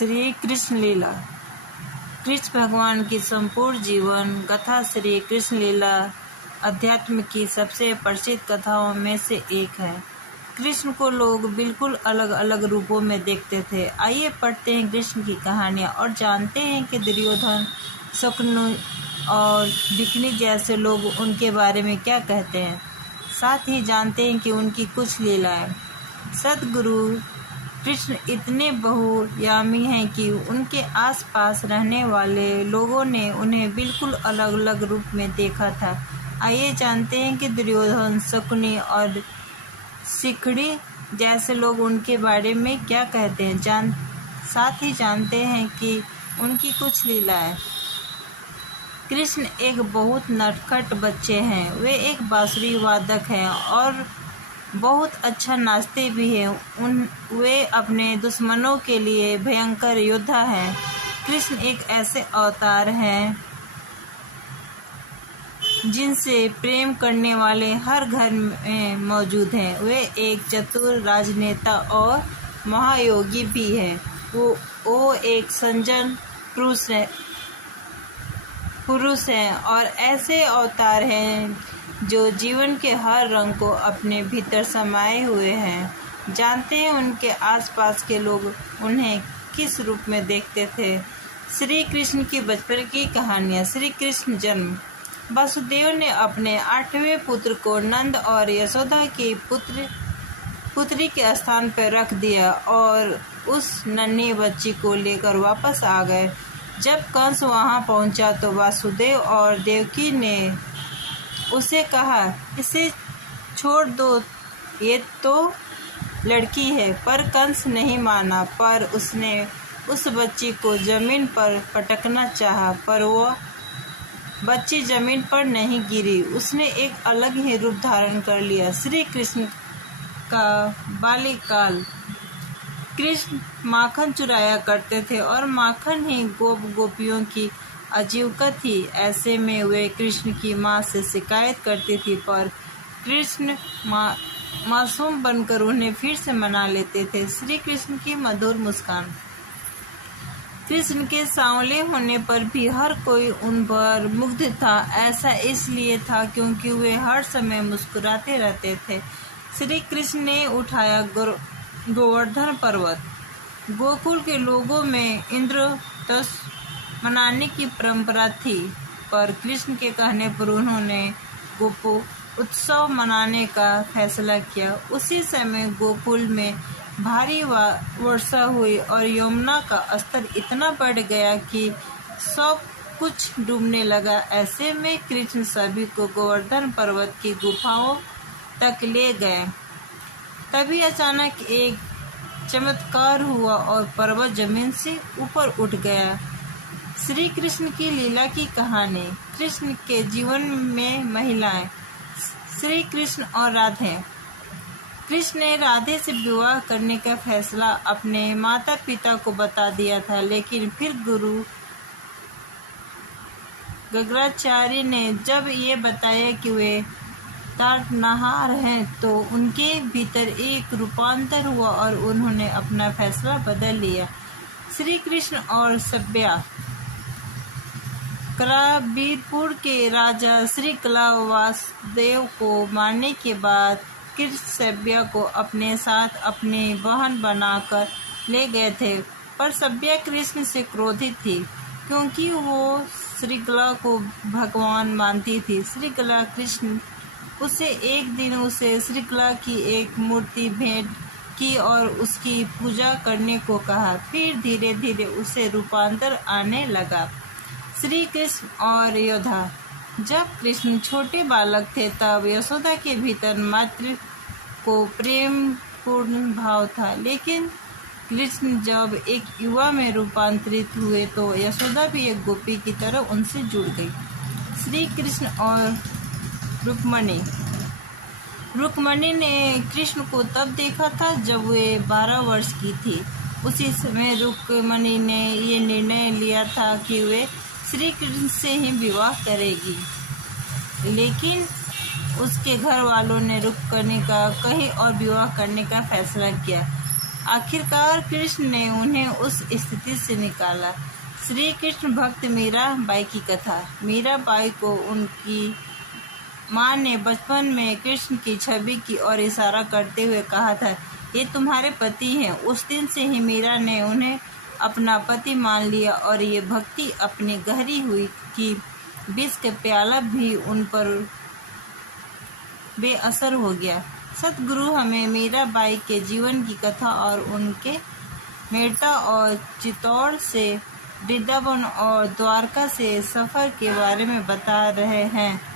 श्री कृष्ण लीला। कृष्ण भगवान की संपूर्ण जीवन कथा श्री कृष्ण लीला अध्यात्म की सबसे प्रसिद्ध कथाओं में से एक है। कृष्ण को लोग बिल्कुल अलग अलग रूपों में देखते थे। आइए पढ़ते हैं कृष्ण की कहानियाँ और जानते हैं कि दुर्योधन, शकुनि और बिकनी जैसे लोग उनके बारे में क्या कहते हैं। साथ ही जानते हैं कि उनकी कुछ लीलाएं। सद्गुरु कृष्ण इतने बहुयामी हैं कि उनके आसपास रहने वाले लोगों ने उन्हें बिल्कुल अलग अलग रूप में देखा था। आइए जानते हैं कि दुर्योधन, शकुनि और शिखंडी जैसे लोग उनके बारे में क्या कहते हैं। साथ ही जानते हैं कि उनकी कुछ लीलाएं। कृष्ण एक बहुत नटखट बच्चे हैं। वे एक बांसुरी वादक हैं और बहुत अच्छा नाचते भी हैं। वे अपने दुश्मनों के लिए भयंकर योद्धा हैं। कृष्ण एक ऐसे अवतार हैं जिनसे प्रेम करने वाले हर घर में मौजूद हैं। वे एक चतुर राजनेता और महायोगी भी हैं। वो एक सज्जन पुरुष हैं और ऐसे अवतार हैं जो जीवन के हर रंग को अपने भीतर समाये हुए हैं। जानते हैं उनके आसपास के लोग उन्हें किस रूप में देखते थे। श्री कृष्ण की बचपन की कहानियाँ। श्री कृष्ण जन्म। वसुदेव ने अपने 8वें पुत्र को नंद और यशोदा की पुत्री के स्थान पर रख दिया और उस नन्ही बच्ची को लेकर वापस आ गए। जब कंस वहां पहुंचा तो वासुदेव और देवकी ने उसे कहा, इसे छोड़ दो, ये तो लड़की है। पर कंस नहीं माना, पर उसने उस बच्ची को जमीन पर पटकना चाहा, पर वह बच्ची जमीन पर नहीं गिरी। उसने एक अलग ही रूप धारण कर लिया। श्री कृष्ण का बाल्यकाल। कृष्ण माखन चुराया करते थे और माखन ही गोपियों की आजीविका थी। ऐसे में वे कृष्ण की माँ से शिकायत करती थी, पर कृष्ण मासूम बनकर उन्हें फिर से मना लेते थे। श्री कृष्ण की मधुर मुस्कान। कृष्ण के सांवले होने पर भी हर कोई उन पर मुग्ध था। ऐसा इसलिए था क्योंकि वे हर समय मुस्कुराते रहते थे। श्री कृष्ण ने उठाया गोवर्धन पर्वत। गोकुल के लोगों में इंद्रधनुष मनाने की परंपरा थी, पर कृष्ण के कहने पर उन्होंने गोपो उत्सव मनाने का फैसला किया। उसी समय गोकुल में भारी वर्षा हुई और यमुना का स्तर इतना बढ़ गया कि सब कुछ डूबने लगा। ऐसे में कृष्ण सभी को गोवर्धन पर्वत की गुफाओं तक ले गए। तभी अचानक एक चमत्कार हुआ और पर्वत जमीन से ऊपर उठ गया। श्री कृष्ण की लीला की कहानी। कृष्ण के जीवन में महिलाएं। श्री कृष्ण और राधे। कृष्ण ने राधे से विवाह करने का फैसला अपने माता पिता को बता दिया था, लेकिन फिर गुरु गर्गाचार्य ने जब ये बताया कि वे ताड़नहार हैं तो उनके भीतर एक रूपांतर हुआ और उन्होंने अपना फैसला बदल लिया। श्री कृष्ण और सभ्या। करावीरपुर के राजा श्री वासुदेव को मारने के बाद कृष्ण सभ्या को अपने साथ अपनी बहन बनाकर ले गए थे, पर सभ्या कृष्ण से क्रोधित थी क्योंकि वो श्रीकला को भगवान मानती थी। श्रीकला कृष्ण उसे एक दिन उसे श्रीकला की एक मूर्ति भेंट की और उसकी पूजा करने को कहा। फिर धीरे धीरे उसे रूपांतर आने लगा। श्री कृष्ण और योद्धा। जब कृष्ण छोटे बालक थे तब यशोदा के भीतर मातृ को प्रेम पूर्ण भाव था, लेकिन कृष्ण जब एक युवा में रूपांतरित हुए तो यशोदा भी एक गोपी की तरह उनसे जुड़ गई। श्री कृष्ण और रुक्मणी ने कृष्ण को तब देखा था जब वे 12 वर्ष की थी। उसी समय रुक्मणी ने ये निर्णय लिया था कि वे श्री कृष्ण से ही विवाह करेगी, लेकिन उसके घर वालों ने रुक्मणी का कहीं और विवाह करने का फैसला किया। आखिरकार कृष्ण ने उन्हें उस स्थिति से निकाला। श्री कृष्ण भक्त मीराबाई की कथा। मीराबाई को उनकी माँ ने बचपन में कृष्ण की छवि की ओर इशारा करते हुए कहा था, ये तुम्हारे पति हैं। उस दिन से ही मीरा ने उन्हें अपना पति मान लिया और ये भक्ति अपनी गहरी हुई कि विष का प्याला भी उन पर बेअसर हो गया। सतगुरु हमें मीराबाई के जीवन की कथा और उनके मेरठा और चित्तौड़ से वृंदावन और द्वारका से सफ़र के बारे में बता रहे हैं।